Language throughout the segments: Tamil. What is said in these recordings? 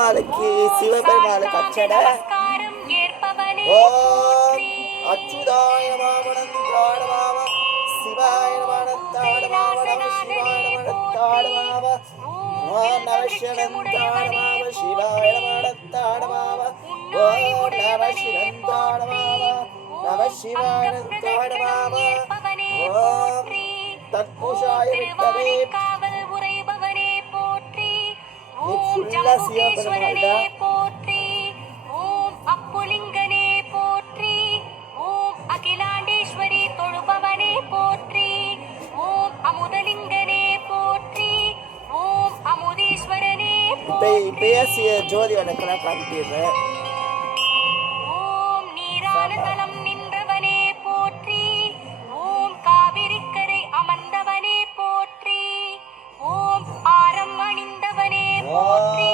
சிவபெருமாளுக்கு அச்சட ஓம் அச்சுதாய நமனந்தாடமாவ சிவாய நமனந்தாடமாவ நம சிவாய நமனந்தாடமாவ ஓம் நம சிவனந்தாடமாவ சிவாய நமனந்தாடமாவ ஓம் நம சிவனந்தாடமாவ நம சிவாய நமனந்தாடமாவ ஓம் தத்புஷாய விட்டவே ஃபுல்லா சிவபெருமாள் தான். ஓம் அப்புலிங்கனே போற்றி, ஓம் அகிலாண்டேஸ்வரி தொழுபவனே போற்றி, ஓம் அமுதலிங்கனே போற்றி, ஓம் அமுதீஸ்வரனே பேசிய ஜோதி வணக்கம் காண்பிடுறேன். ஓம் நீரான தலம் நின்றவனே போற்றி, ஓம் காவிரிக்கரை அமர்ந்தவனே போற்றி, ஓம் ஆரம் அணிந்தவனே போற்றி,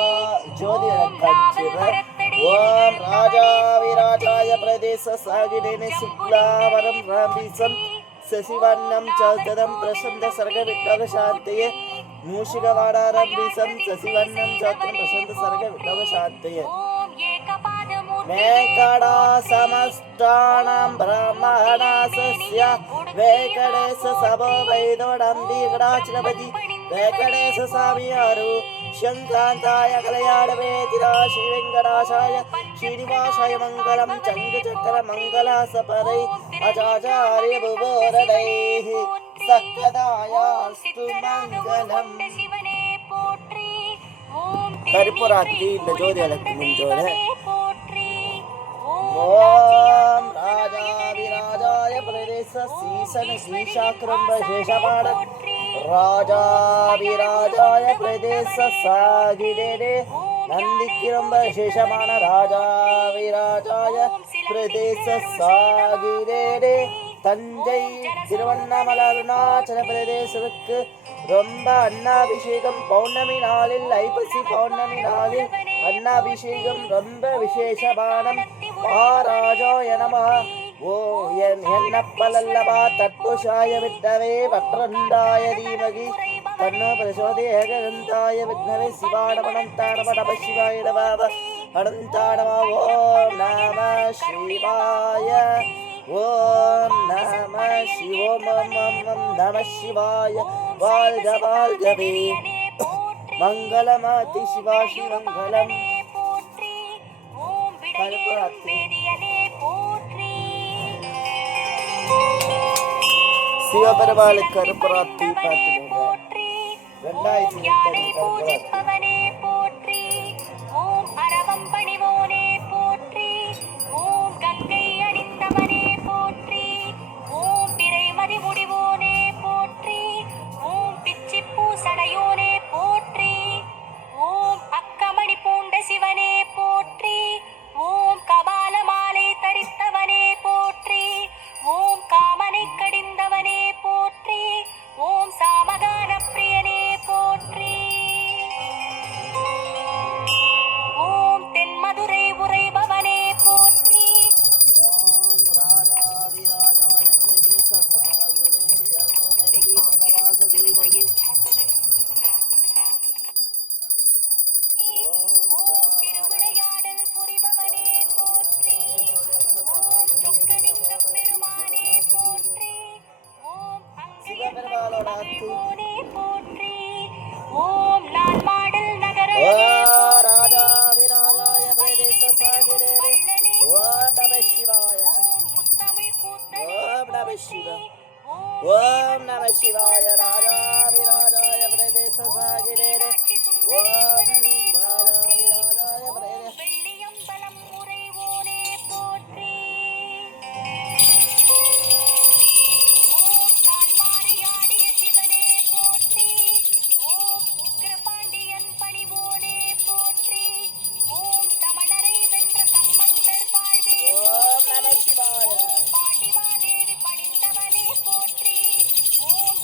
ஜோதி ஓம் ராஜாவிராஜாய பிரதேச சாகிடேனே சுக்லாவரம் ராம்பீசம் சசிவர்ணம் சௌதரம் பிரசந்த சர்க விட்டக சாந்தயே மூஷிகவாடாரம்பீசம் சசிவர்ணம் சௌதரம் பிரசந்த சர்க விட்டக சாந்தயே वेंकटा समस्तानां ब्रह्मणासस्य वेंकटेश सबो वैदोडम्बिकटाचलपति वेंकटेश स्वामियारु शङ्कान्ताय कलयाडवेतिरा श्रीवेङ्कटाशाय श्रीनिवासाय मङ्गलं चङ्गचक्रमङ्गलासपरै अजाचार्य बुबोरदैः सक्कदायास्तु मङ्गलम् கருப்பராத்தி இந்த ஜோதி எனக்கு முன்ஜோதி ஓம் ராஜாவிராஜாய பிரதேச சீசன சீஷாக்கிரம்ப சேஷபாட ராஜாவிராஜாய பிரதேச சாகிடே நந்திக்கிரம்ப சேஷமான ராஜாவிராஜாய பிரதேச சாகிடே தஞ்சை திருவண்ணாமலை அருணாச்சல பிரதேசத்துக்கு ரொம்ப அன்னாபிஷேகம் பௌர்ணமி நாளில் ஐப்பசி பௌர்ணமி நாளில் அன்னாபிஷேகம் ரொம்ப விசேஷமானம் மகாராஜாய நமஹ ஓ என்னப்பலல்லவா தத்புஷாய விட்டவே பத்ரண்டாய தீமகி தன்னோ பிரசோதேக கந்தாய வித்னவே சிவாடமனந்தாடம நம சிவாய நமஹ அனந்தாடம ஓம் நம சிவாய ஓம் நம சிவோம் நம சிவாய வாழ்க வாழ்கவே மங்களமாதி சிவாஷி மங்களம் சிவபெருமாளுக்கு கருப்பராத்தி பார்த்துக்கோங்க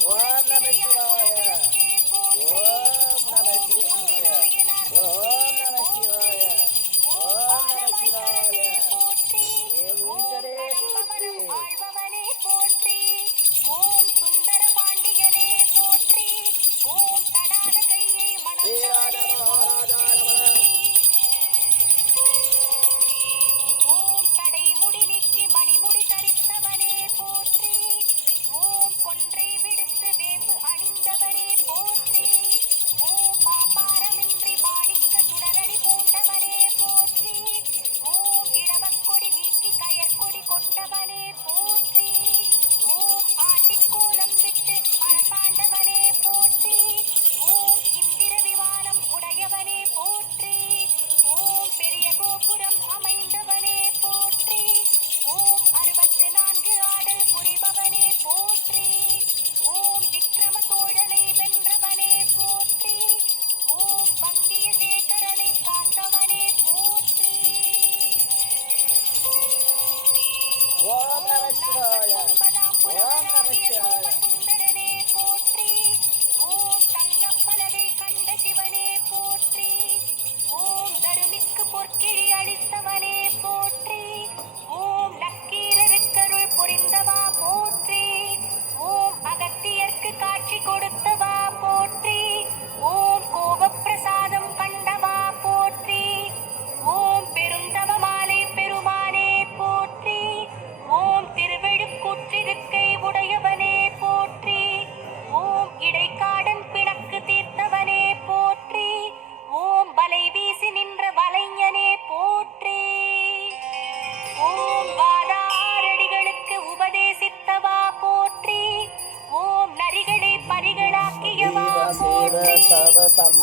我那么喜欢呀，我那么喜欢呀。காவிய சோம சுந்தரனே போற்றி ஓம் தங்கப்பலகை கண்ட சிவனே போற்றி ஓம் தருமிக்கு பொற்கிழி அளித்தவனே போற்றி ஓம் நக்கீரருக்கருள் புரிந்தவா போற்றி ஓம் அகத்தியர்க்கு காட்சி கொடுத்தவா போற்றி ஓம் கோபப்பிரசாதம் கண்டவா போற்றி ஓம் பெருந்தவமாலை பெருமானே போற்றி ஓம் திருவெழுக்கூற்றிருக்கை உடையவனே போற்றி ஓம் இடைக்காடன் பிணக்கு தீர்த்தவனே போற்றி ஓம் வலை வீசி நின்ற வலைஞனே போற்றி ஓம் வாதாரடிகளுக்கு உபதேசித்தவா போற்றி ஓம் நரிகளை பரிகளாக்கியவா போற்றி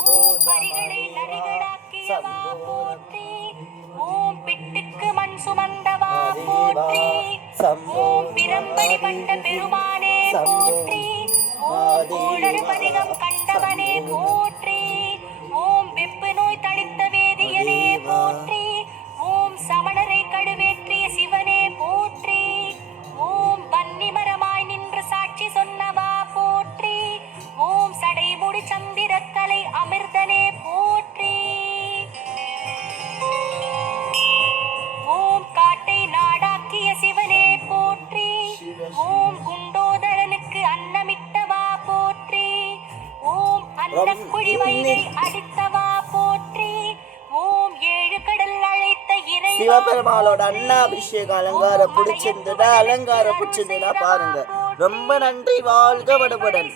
ஓம் பரிகளை நரிகளாக்கியவா போற்றி ஓம் பிட்டுக்கு மண் சுமந்தவா போற்றி ஓம் பிரம்படி பண்ட பெருமானே போற்றி ஓம் கோளறுபதிகம் கண்டவனே போற்றி ஓம் வெப்பு நோய் தளித்த வேதியனே போற்றி ஓம் சமணரை கடுவேற்றிய சிவனே போற்றி ஓம் வன்னிமரமாய் நின்று சாட்சி சொன்னவா போற்றி ஓம் சடைமுடி சந்திரக்கலை அமிர்தனே போற்றி ஓம் காட்டை நாடாக்கிய சிவனே போற்றி ஓம் குண்டோதரனுக்கு அன்னமிட்டவா போற்றி ஓம் அன்னக்குழி வயிறை அடித்தவா போற்றி ஓம் ஏழு கடல் அழைத்த இறை சிவபெருமானோட அன்னாபிஷேக அலங்காரம் பிடிச்சிருந்ததா? அலங்காரம் பிடிச்சிருந்ததா பாருங்க. ரொம்ப நன்றி. வாழ்க வடுபடன்.